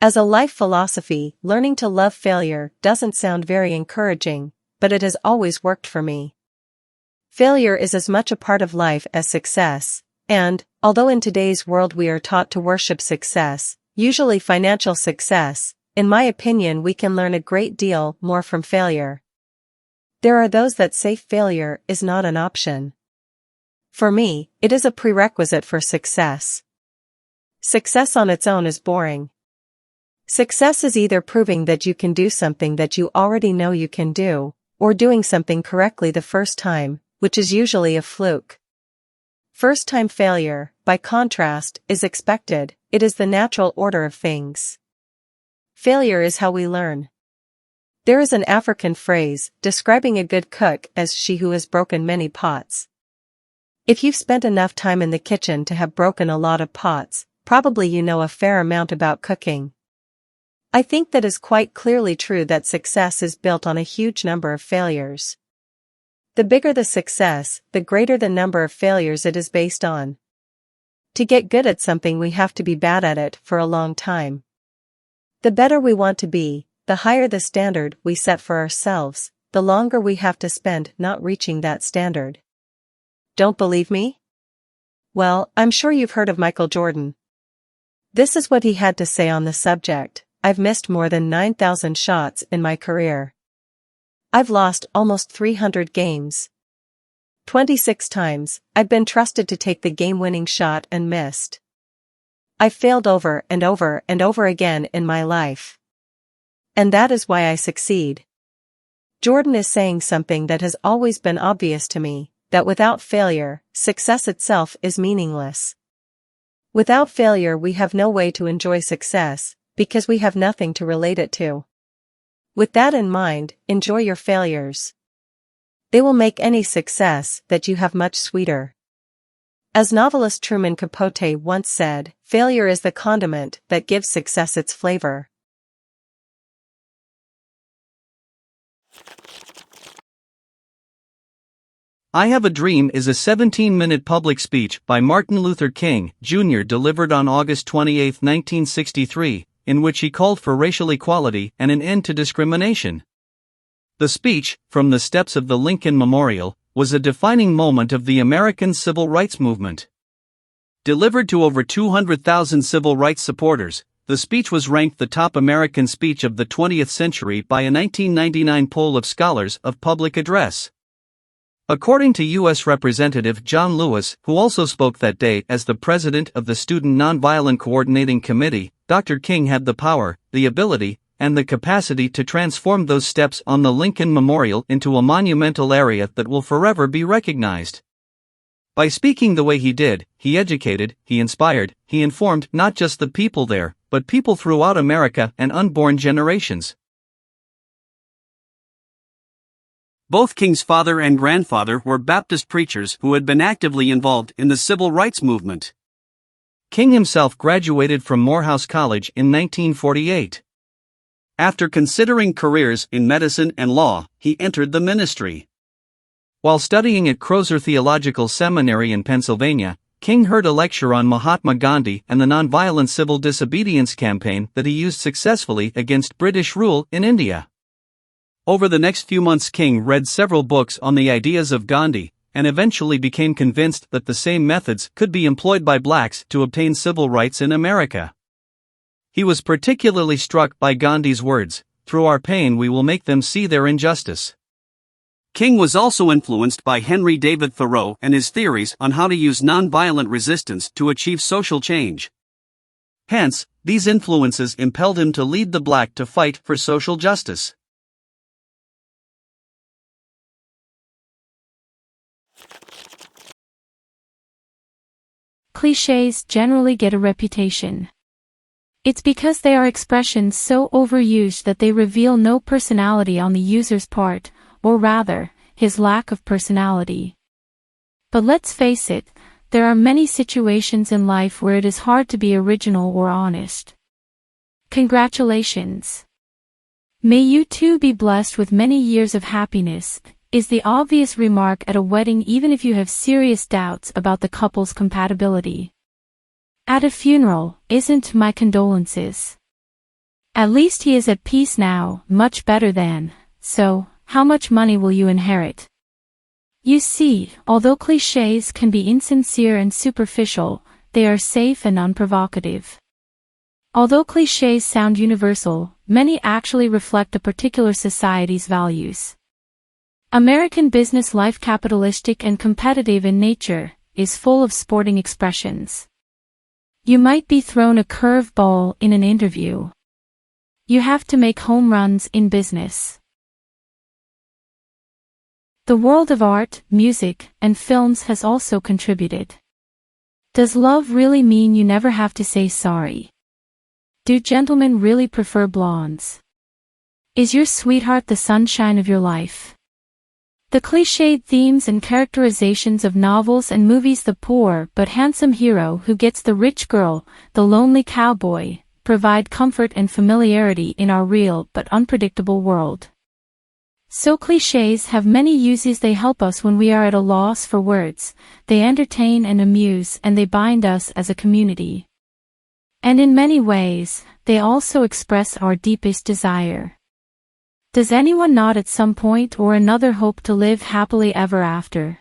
As a life philosophy, learning to love failure doesn't sound very encouraging, but it has always worked for me. Failure is as much a part of life as success, and, although in today's world we are taught to worship success, usually financial success, in my opinion we can learn a great deal more from failure. There are those that say failure is not an option. For me, it is a prerequisite for success. Success on its own is boring. Success is either proving that you can do something that you already know you can do, or doing something correctly the first time, which is usually a fluke. First-time failure, by contrast, is expected. It is the natural order of things. Failure is how we learn. There is an African phrase describing a good cook as she who has broken many pots. If you've spent enough time in the kitchen to have broken a lot of pots, probably you know a fair amount about cooking. I think that is quite clearly true that success is built on a huge number of failures. The bigger the success, the greater the number of failures it is based on. To get good at something we have to be bad at it for a long time. The better we want to be, the higher the standard we set for ourselves, the longer we have to spend not reaching that standard. Don't believe me? Well, I'm sure you've heard of Michael Jordan. This is what he had to say on the subject: "I've missed more than 9,000 shots in my career. I've lost almost 300 games. 26 times, I've been trusted to take the game-winning shot and missed. I've failed over and over and over again in my life. And that is why I succeed." Jordan is saying something that has always been obvious to me, that without failure, success itself is meaningless. Without failure we have no way to enjoy success, because we have nothing to relate it to. With that in mind, enjoy your failures. They will make any success that you have much sweeter. As novelist Truman Capote once said, failure is the condiment that gives success its flavor. I Have a Dream is a 17-minute public speech by Martin Luther King, Jr. delivered on August 28, 1963, in which he called for racial equality and an end to discrimination. The speech, from the steps of the Lincoln Memorial, was a defining moment of the American civil rights movement. Delivered to over 200,000 civil rights supporters, the speech was ranked the top American speech of the 20th century by a 1999 poll of scholars of public address. According to U.S. Representative John Lewis, who also spoke that day as the president of the Student Nonviolent Coordinating Committee, Dr. King had the power, the ability, and the capacity to transform those steps on the Lincoln Memorial into a monumental area that will forever be recognized. By speaking the way he did, he educated, he inspired, he informed not just the people there, but people throughout America and unborn generations. Both King's father and grandfather were Baptist preachers who had been actively involved in the civil rights movement. King himself graduated from Morehouse College in 1948. After considering careers in medicine and law, he entered the ministry. While studying at Crozer Theological Seminary in Pennsylvania, King heard a lecture on Mahatma Gandhi and the nonviolent civil disobedience campaign that he used successfully against British rule in India. Over the next few months, King read several books on the ideas of Gandhi, and eventually became convinced that the same methods could be employed by blacks to obtain civil rights in America. He was particularly struck by Gandhi's words, "Through our pain we will make them see their injustice." King was also influenced by Henry David Thoreau and his theories on how to use nonviolent resistance to achieve social change. Hence, these influences impelled him to lead the black to fight for social justice. Clichés generally get a reputation. It's because they are expressions so overused that they reveal no personality on the user's part, or rather, his lack of personality. But let's face it, there are many situations in life where it is hard to be original or honest. Congratulations! May you too be blessed with many years of happiness, is the obvious remark at a wedding, even if you have serious doubts about the couple's compatibility. At a funeral, isn't my condolences. At least he is at peace now, much better than. So, how much money will you inherit? You see, although clichés can be insincere and superficial, they are safe and unprovocative. Although clichés sound universal, many actually reflect a particular society's values. American business life, capitalistic and competitive in nature, is full of sporting expressions. You might be thrown a curved ball in an interview. You have to make home runs in business. The world of art, music, and films has also contributed. Does love really mean you never have to say sorry? Do gentlemen really prefer blondes? Is your sweetheart the sunshine of your life? The cliched themes and characterizations of novels and movies, the poor but handsome hero who gets the rich girl, the lonely cowboy, provide comfort and familiarity in our real but unpredictable world. So clichés have many uses. They help us when we are at a loss for words, they entertain and amuse, and they bind us as a community. And in many ways, they also express our deepest desire. Does anyone not at some point or another hope to live happily ever after?